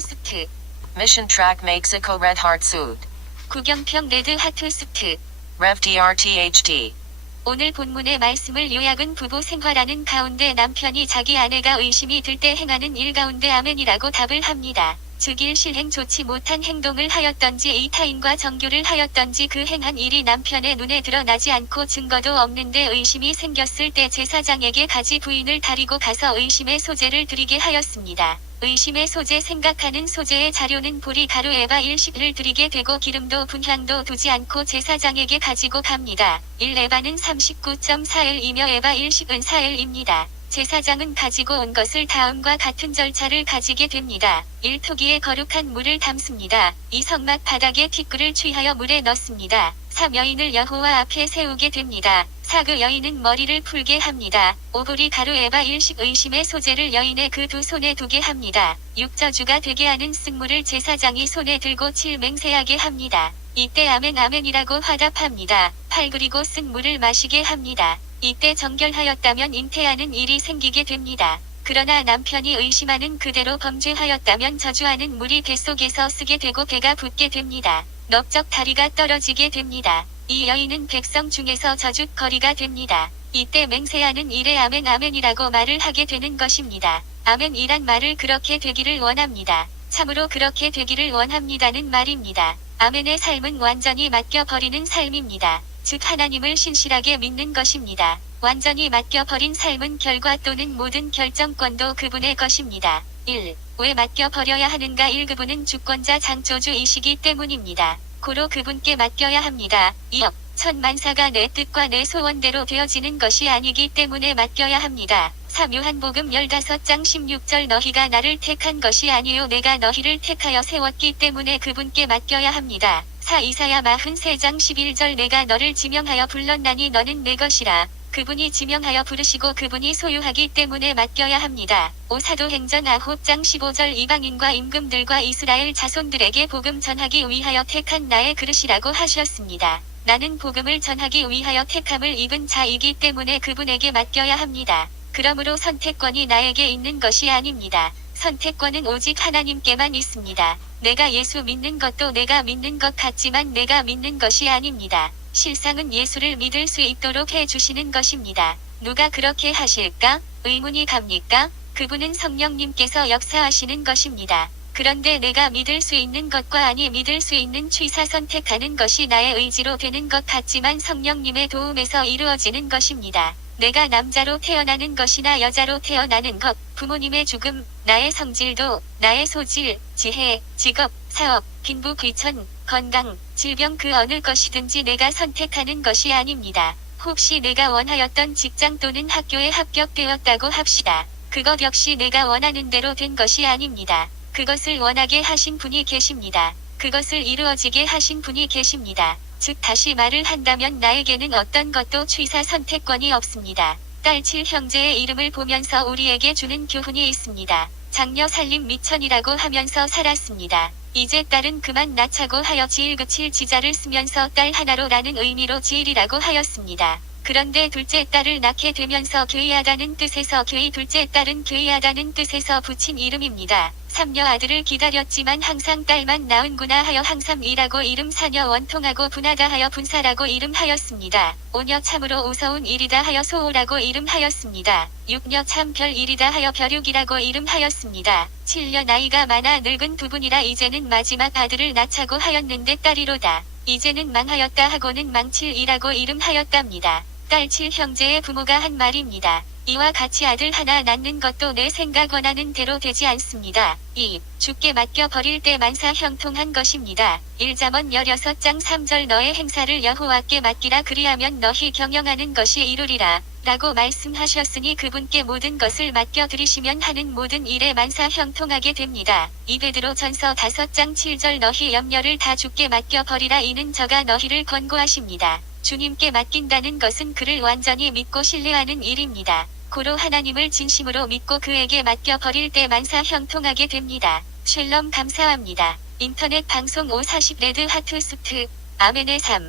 수트. Mission track Mexico Red Heart Suit. 구경평 레드 하트 수트. Rev DRTHD. 오늘 본문의 말씀을 요약은 부부 생활하는 가운데 남편이 자기 아내가 의심이 들 때 행하는 일 가운데 아멘이라고 답을 합니다. 즉일 실행 좋지 못한 행동을 하였던지 이타인과 정교를 하였던지 그 행한 일이 남편의 눈에 드러나지 않고 증거도 없는데 의심이 생겼을 때 제사장에게 가지 부인을 다리고 가서 의심의 소재를 드리게 하였습니다. 의심의 소재 생각하는 소재의 자료는 보리 가루 에바 1를 드리게 되고 기름도 분향도 두지 않고 제사장에게 가지고 갑니다. 1 에바는 39.4L이며 에바 1은 4L입니다. 제사장은 가지고 온 것을 다음과 같은 절차를 가지게 됩니다. 1. 토기에 거룩한 물을 담습니다. 2. 성막 바닥에 티끌을 취하여 물에 넣습니다. 3. 여인을 여호와 앞에 세우게 됩니다. 4. 그 여인은 머리를 풀게 합니다. 5. 보리 가루 에바 1식 의심의 소재를 여인의 그 두 손에 두게 합니다. 6. 저주가 되게 하는 쓴물을 제사장이 손에 들고 7. 맹세하게 합니다. 이때 아멘 아멘이라고 화답합니다. 8. 그리고 쓴 물을 마시게 합니다. 이때 정결하였다면 잉태하는 일이 생기게 됩니다. 그러나 남편이 의심하는 그대로 범죄하였다면 저주하는 물이 뱃속에서 쓰게 되고 배가 붓게 됩니다. 넓적 다리가 떨어지게 됩니다. 이 여인은 백성 중에서 저주거리가 됩니다. 이때 맹세하는 일에 아멘 아멘이라고 말을 하게 되는 것입니다. 아멘이란 말을 그렇게 되기를 원합니다. 참으로 그렇게 되기를 원합니다는 말입니다. 아멘의 삶은 완전히 맡겨버리는 삶입니다. 즉 하나님을 신실하게 믿는 것입니다. 완전히 맡겨버린 삶은 결과 또는 모든 결정권도 그분의 것입니다. 1. 왜 맡겨버려야 하는가? 1. 그분은 주권자 창조주이시기 때문입니다. 고로 그분께 맡겨야 합니다. 2. 천만사가 내 뜻과 내 소원대로 되어지는 것이 아니기 때문에 맡겨야 합니다. 3. 요한복음 15장 16절 너희가 나를 택한 것이 아니요 내가 너희를 택하여 세웠기 때문에 그분께 맡겨야 합니다. 4. 이사야 43장 11절 내가 너를 지명하여 불렀나니 너는 내 것이라. 그분이 지명하여 부르시고 그분이 소유하기 때문에 맡겨야 합니다. 5. 사도행전 9장 15절 이방인과 임금들과 이스라엘 자손들에게 복음 전하기 위하여 택한 나의 그릇이라고 하셨습니다. 나는 복음을 전하기 위하여 택함을 입은 자이기 때문에 그분에게 맡겨야 합니다. 그러므로 선택권이 나에게 있는 것이 아닙니다. 선택권은 오직 하나님께만 있습니다. 내가 예수 믿는 것도 내가 믿는 것 같지만 내가 믿는 것이 아닙니다. 실상은 예수를 믿을 수 있도록 해주시는 것입니다. 누가 그렇게 하실까? 의문이 갑니까? 그분은 성령님께서 역사하시는 것입니다. 그런데 내가 믿을 수 있는 것과 아니 믿을 수 있는 취사 선택하는 것이 나의 의지로 되는 것 같지만 성령님의 도움에서 이루어지는 것입니다. 내가 남자로 태어나는 것이나 여자로 태어나는 것, 부모님의 죽음, 나의 성질도, 나의 소질, 지혜, 직업, 사업, 빈부 귀천, 건강, 질병 그 어느 것이든지 내가 선택하는 것이 아닙니다. 혹시 내가 원하였던 직장 또는 학교에 합격되었다고 합시다. 그것 역시 내가 원하는 대로 된 것이 아닙니다. 그것을 원하게 하신 분이 계십니다. 그것을 이루어지게 하신 분이 계십니다. 즉 다시 말을 한다면 나에게는 어떤 것도 취사 선택권이 없습니다. 딸 7형제의 이름을 보면서 우리에게 주는 교훈이 있습니다. 장녀 살림 미천이라고 하면서 살았습니다. 이제 딸은 그만 낳자고 하여 지일그칠 지자를 쓰면서 딸 하나로 라는 의미로 지일이라고 하였습니다. 그런데 둘째 딸을 낳게 되면서 괴이하다는 뜻에서 괴이 둘째 딸은 괴이하다는 뜻에서 붙인 이름입니다. 3녀 아들을 기다렸지만 항상 딸만 낳은구나 하여 항삼이라고 이름 4녀 원통하고 분하다 하여 분사라고 이름하였습니다. 5녀 참으로 우서운 일이다 하여 소호라고 이름하였습니다. 6녀 참 별 일이다 하여 벼육이라고 이름하였습니다. 7녀 나이가 많아 늙은 부분이라 이제는 마지막 아들을 낳자고 하였는데 딸이로다. 이제는 망하였다 하고는 망칠이라고 이름하였답니다. 딸 7형제의 부모가 한 말입니다. 이와 같이 아들 하나 낳는 것도 내 생각 원하는 대로 되지 않습니다. 2. 주께 맡겨버릴 때 만사 형통한 것입니다. 1잠언 16장 3절 너의 행사를 여호와께 맡기라 그리하면 너희 경영하는 것이 이루리라. 라고 말씀하셨으니 그분께 모든 것을 맡겨드리시면 하는 모든 일에 만사 형통하게 됩니다. 2 베드로 전서 5장 7절 너희 염려를 다 주께 맡겨버리라 이는 저가 너희를 권고하십니다. 주님께 맡긴다는 것은 그를 완전히 믿고 신뢰하는 일입니다. 고로 하나님을 진심으로 믿고 그에게 맡겨버릴 때 만사 형통하게 됩니다. 쉘럼 감사합니다. 인터넷 방송 540 레드 하트 수트 아멘의 삶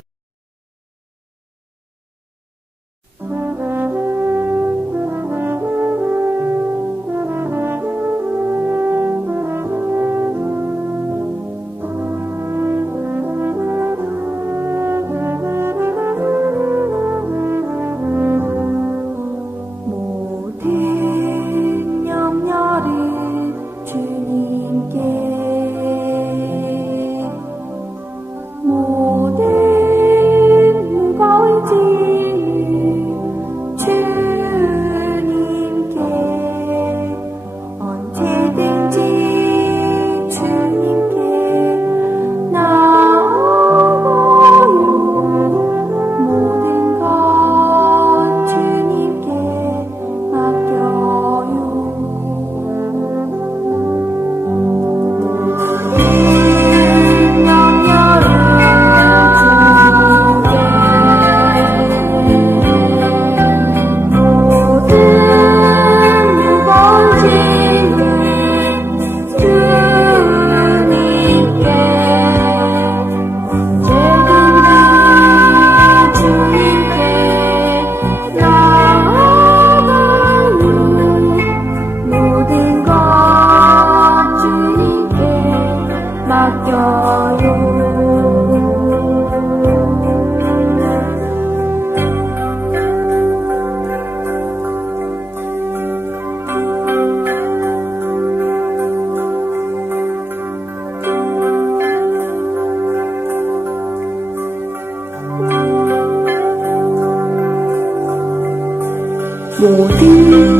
모두